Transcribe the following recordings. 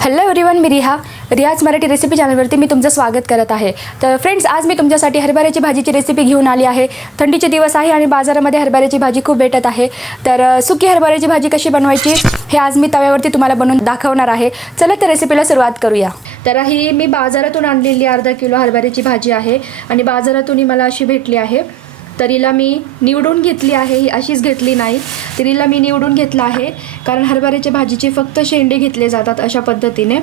Hello everyone मी रिहा. रियाज Marathi recipe चॅनलवरती मी तुमचं स्वागत करत आहे. तर फ्रेंड्स आज मी तुमच्यासाठी हरभऱ्याची भाजीची रेसिपी घेऊन आली आहे. थंडीचे दिवस आहे आणि बाजारामध्ये हरभऱ्याची भाजी खूप भेटत आहे. तर सुकी हरभऱ्याची भाजी कशी बनवायची हे आज मी तव्यावरती तुम्हाला बनवून दाखवणार आहे. चला तर रेसिपीला सुरुवात करूया. तर ही मी बाजारातून आणलेली अर्धा किलो हरभऱ्याची भाजी आहे आणि बाजारातून ही मला अशी भेटली आहे. तरीला मी निवडून घेतली आहे ही अशीच घेतली नाही. तरीला मी निवडून घेतलं आहे कारण हरभऱ्याच्या भाजीचे फक्त शेंडे घेतले जातात अशा पद्धतीने.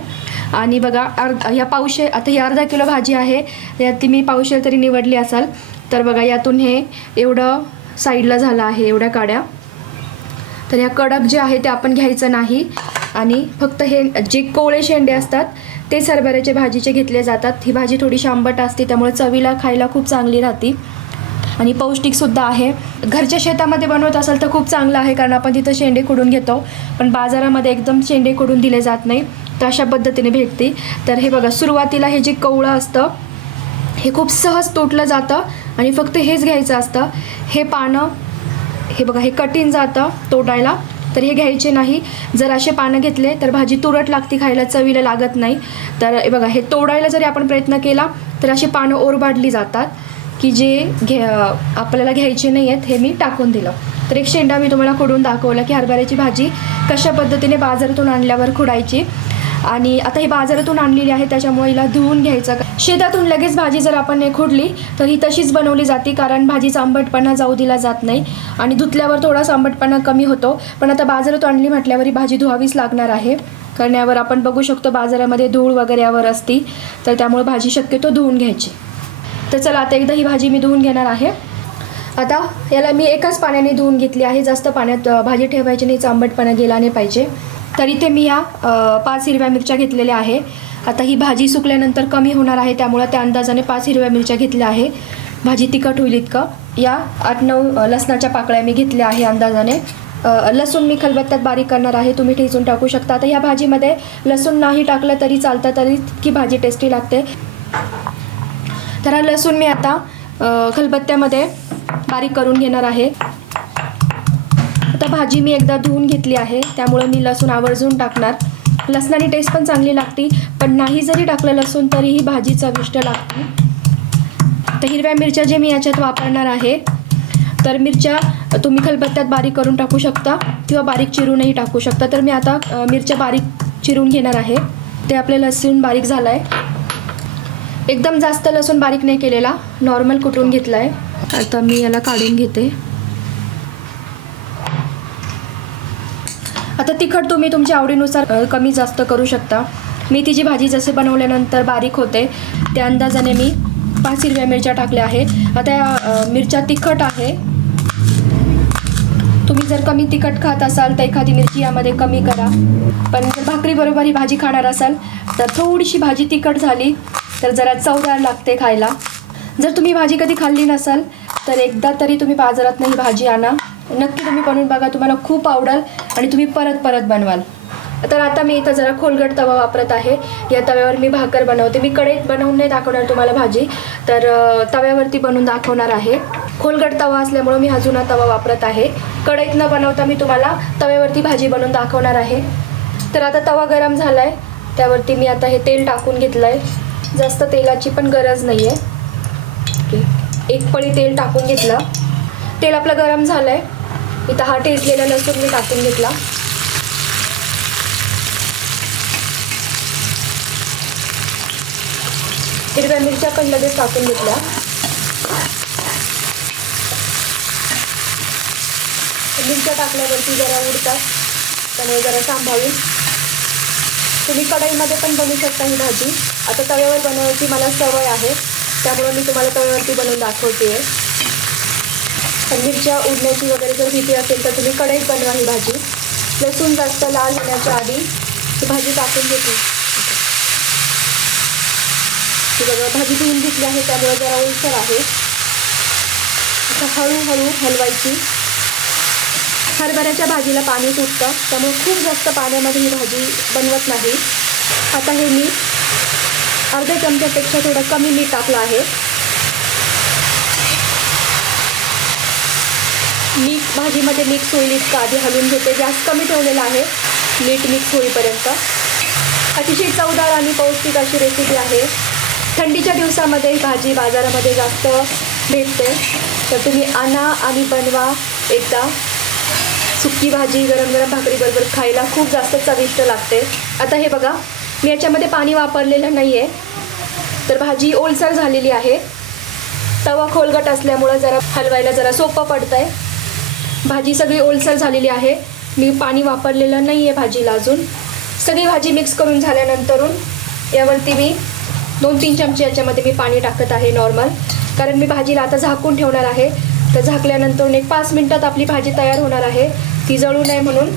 आणि बघा अर्ध ह्या पावशे आता ही अर्धा किलो भाजी आहे यात ती मी पावशे तरी निवडली असाल. तर बघा यातून हे एवढं साईडला झालं आहे एवढ्या काड्या. तर ह्या कडक जे आहे ते आपण घ्यायचं नाही. आणि फक्त हे जे कोवळे शेंडे असतात तेच हरभऱ्याच्या भाजीचे घेतले जातात. ही भाजी थोडीशी आंबट असते त्यामुळे चवीला खायला खूप चांगली राहते. आणि पौष्टिकसुद्धा आहे. घरच्या शेतामध्ये बनवत असाल तर खूप चांगलं आहे कारण आपण तिथं शेंडे खुडून घेतो. पण बाजारामध्ये एकदम शेंडे खुडून दिले जात नाही तर अशा पद्धतीने भेटते. तर हे बघा सुरुवातीला हे जे कवळं असतं हे खूप सहज तोटलं जातं आणि फक्त हेच घ्यायचं असतं. हे पानं हे बघा हे कठीण जातं तोडायला तर हे घ्यायचे नाही. जर असे पानं घेतले तर भाजी तुरट लागती खायला चवीला लागत नाही. तर हे बघा हे तोडायला जरी आपण प्रयत्न केला तर अशी पानं ओरबाडली जातात. की जे घे आपल्याला घ्यायचे नाही आहेत हे मी टाकून दिलं. तर एक शेंडा मी तुम्हाला खोडून दाखवला की हरभऱ्याची भाजी कशा पद्धतीने बाजारातून आणल्यावर खुडायची. आणि आता ही बाजारातून आणलेली आहे त्याच्यामुळे हिला धुवून घ्यायचं. शेतातून लगेच भाजी जर आपण हे खोडली तर ही तशीच बनवली जाते कारण भाजीचा आंबटपणा जाऊ दिला जात नाही. आणि धुतल्यावर थोडासा आंबटपणा कमी होतो. पण आता बाजारातून आणली म्हटल्यावर ही भाजी धुवावीच लागणार आहे. कारण यावर आपण बघू शकतो बाजारामध्ये धूळ वगैरे यावर असती तर त्यामुळे भाजी शक्यतो धुवून घ्यायची. तर चला आता एकदा ही भाजी मी धुवून घेणार आहे. आता याला मी एकाच पाण्याने धुवून घेतली आहे. जास्त पाण्यात भाजी ठेवायची नाही चांबटपणा गेला नाही पाहिजे. तर इथे मी या पाच हिरव्या मिरच्या घेतलेल्या आहे. आता ही भाजी सुकल्यानंतर कमी होणार आहे त्यामुळं त्या अंदाजाने पाच हिरव्या मिरच्या घेतल्या आहे. भाजी तिखट होईल इतकं. या आठ नऊ लसणाच्या पाकळ्या मी घेतल्या आहे अंदाजाने. लसूण मी खलबत्त्यात बारीक करणार आहे. तुम्ही ठेचून टाकू शकता. आता या भाजीमध्ये लसूण नाही टाकलं तरी चालतं तरी की भाजी टेस्टी लागते. तर हा लसूण मी आता खलबत्त्यामध्ये बारीक करून घेणार आहे. आता भाजी मी एकदा धुवून घेतली आहे त्यामुळं मी लसूण आवर्जून टाकणार. लसणाची टेस्ट पण चांगली लागते पण नाही जरी टाकलं लसूण तरीही भाजी चविष्ट लागते. तर हिरव्या मिरच्या जे मी याच्यात वापरणार आहे तर मिरच्या तुम्ही खलबत्त्यात बारीक करून टाकू शकता किंवा बारीक चिरूनही टाकू शकता. तर मी आता मिरच्या बारीक चिरून घेणार आहे. ते आपले लसूण बारीक झालं आहे एकदम जास्त लसूण बारीक नाही केलेला. नॉर्मल कुटून घेतला आहे आता मी याला काढून घेते. आता तिखट तुम्ही तुमच्या आवडीनुसार कमी जास्त करू शकता. मेथीची भाजी जसे बनवल्यानंतर बारीक होते त्या अंदाजाने मी पाच हिरव्या मिरच्या टाकल्या आहेत. आता या मिरच्या तिखट आहे. तुम्ही जर कमी तिखट खात असाल तर एखादी मिरची यामध्ये कमी करा. पण जर भाकरीबरोबर ही भाजी खाणार असाल तर थोडीशी भाजी तिखट झाली तर जरा चवदार लागते खायला. जर तुम्ही भाजी कधी खाल्ली नसाल तर एकदा तरी तुम्ही बाजारात ही भाजी आणा. नक्की तुम्ही बनवून बघा तुम्हाला खूप आवडेल आणि तुम्ही परत परत बनवाल. तर आता मी इथं जरा खोलगट तवा वापरत आहे. या तव्यावर मी भाकर बनवते. मी कढईत बनवून नाही दाखवणार तुम्हाला भाजी तर तव्यावरती बनवून दाखवणार आहे. खोलगट तवा असल्यामुळं मी हा जुना तवा वापरत आहे. कढईत न बनवता मी तुम्हाला तव्यावरती भाजी बनवून दाखवणार आहे. तर आता तवा गरम झाला आहे त्यावरती मी आता हे तेल टाकून घेतलं आहे जास्त तेलाची पण गरज नाही आहे एक पळी तेल टाकून घेतलं. तेल आपलं गरम झालं आहे इथं हा टेजलेला लसूण मी टाकून घेतला. हिरव्या मिरच्या पण लगेच टाकून घेतल्या. मिरच्या टाकल्यावरती जरा उडतात. त्यामुळे जरा सांभाळून. तुम्ही कढईमध्ये पण बनवू शकता ही भाजी. आता तव्यावर बनवायची मला सवय आहे. त्यामुळे मी तुम्हाला तव्यावरती बनवून दाखवते. आहे मिरच्या उडण्याची वगैरे जर भीती असेल तर तुम्ही कढईत बनवा ही भाजी. लसूण जास्त लाल होण्याच्या आधी ही भाजी टाकून घेते ही बघा भाजी धुवून घेतली आहे त्यामुळे जरा ओलसर आहे. आता हळूहळू हलवायची. हरभऱ्याच्या भाजीला पाणी सुटतं त्यामुळे खूप जास्त पाण्यामध्ये ही भाजी बनवत नाही. आता हे मी अर्ध्या चमच्यापेक्षा थोडं कमी मीठ टाकलं आहे. मीठ भाजीमध्ये मिक्स होईल इतकं आधी हलवून घेते गॅस कमी ठेवलेला आहे. मीठ मिक्स होईपर्यंत. अतिशय चवदार आणि पौष्टिक अशी रेसिपी आहे. थंडीच्या दिवसामध्ये भाजी बाजारामध्ये जास्त भेटते. तर तुम्ही आणा आणि बनवा एकदा. सुकी भाजी गरम गरम भाकरीबरोबर खायला खूप जास्त चविष्ट लागते. आता हे बघा मी याच्यामध्ये पाणी वापरलेलं नाही आहे तर भाजी ओलसर झालेली आहे. तवा खोलगट असल्यामुळं जरा हलवायला जरा सोपं पडतं आहे भाजी सगळी ओलसर झालेली आहे. मी पाणी वापरलेलं नाही आहे भाजीला अजून. सगळी भाजी मिक्स करून झाल्यानंतरून यावरती मी दोन तीन चमचे याच्यामध्ये मी पाणी टाकत आहे नॉर्मल. कारण मी भाजीला आता झाकून ठेवणार आहे. तर झाकल्यानंतर एक पाच मिनटात आपली भाजी तयार होणार आहे. ती जळू नये म्हणून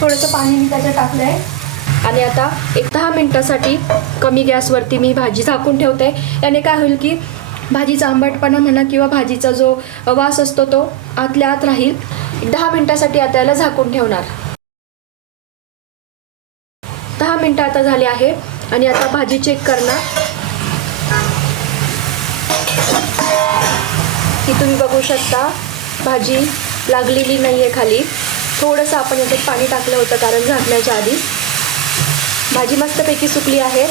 थोडंसं पाणी मी त्याच्यात टाकलं आहे आणि आता एक दहा मिनटासाठी कमी गॅसवरती मी भाजी झाकून ठेवते. याने काय होईल की भाजीचा आंबटपणा म्हणा किंवा भाजीचा जो वास असतो तो आतल्या आत राहील. दहा मिनटासाठी आता याला झाकून ठेवणार. दहा मिनटं आता झाले आहे आणि आता भाजी चेक करणार. की तुम्ही बघू शकता भाजी लागलेली नाही आहे खाली. थोडंसं आपण याच्यात पाणी टाकलं होतं कारण झाकण्याच्या आधी. भाजी मस्तपैकी सुकली आहे.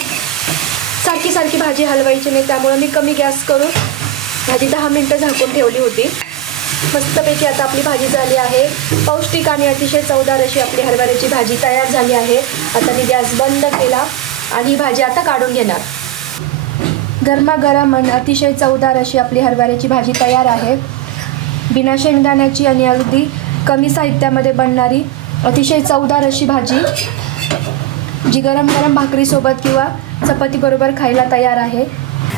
सारखी सारखी भाजी हलवायची नाही त्यामुळं मी कमी गॅस करून भाजी दहा मिनटं झाकून ठेवली होती. मस्तपैकी आता आपली भाजी झाली आहे. पौष्टिक आणि अतिशय चवदार अशी आपली हरभऱ्याची भाजी तयार झाली आहे. आता मी गॅस बंद केला आणि भाजी आता काढून घेणार. गरमागरम आणि अतिशय चवदार अशी आपली हरभऱ्याची भाजी तयार आहे. बिना शेंगदाण्याची आणि अगदी कमी साहित्यामध्ये बनणारी अतिशय चवदार अशी भाजी जी गरम गरम भाकरीसोबत किंवा चपातीबरोबर खायला तयार आहे.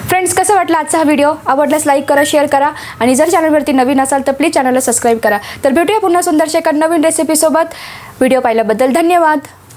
फ्रेंड्स कसं वाटलं आजचा हा व्हिडिओ आवडल्यास लाईक करा शेअर करा आणि जर चॅनलवरती नवीन असाल तर प्लीज चॅनलला सबस्क्राईब करा. तर भेटूया पुन्हा सुंदरशा एका नवीन रेसिपीसोबत व्हिडिओ पाहिल्याबद्दल धन्यवाद.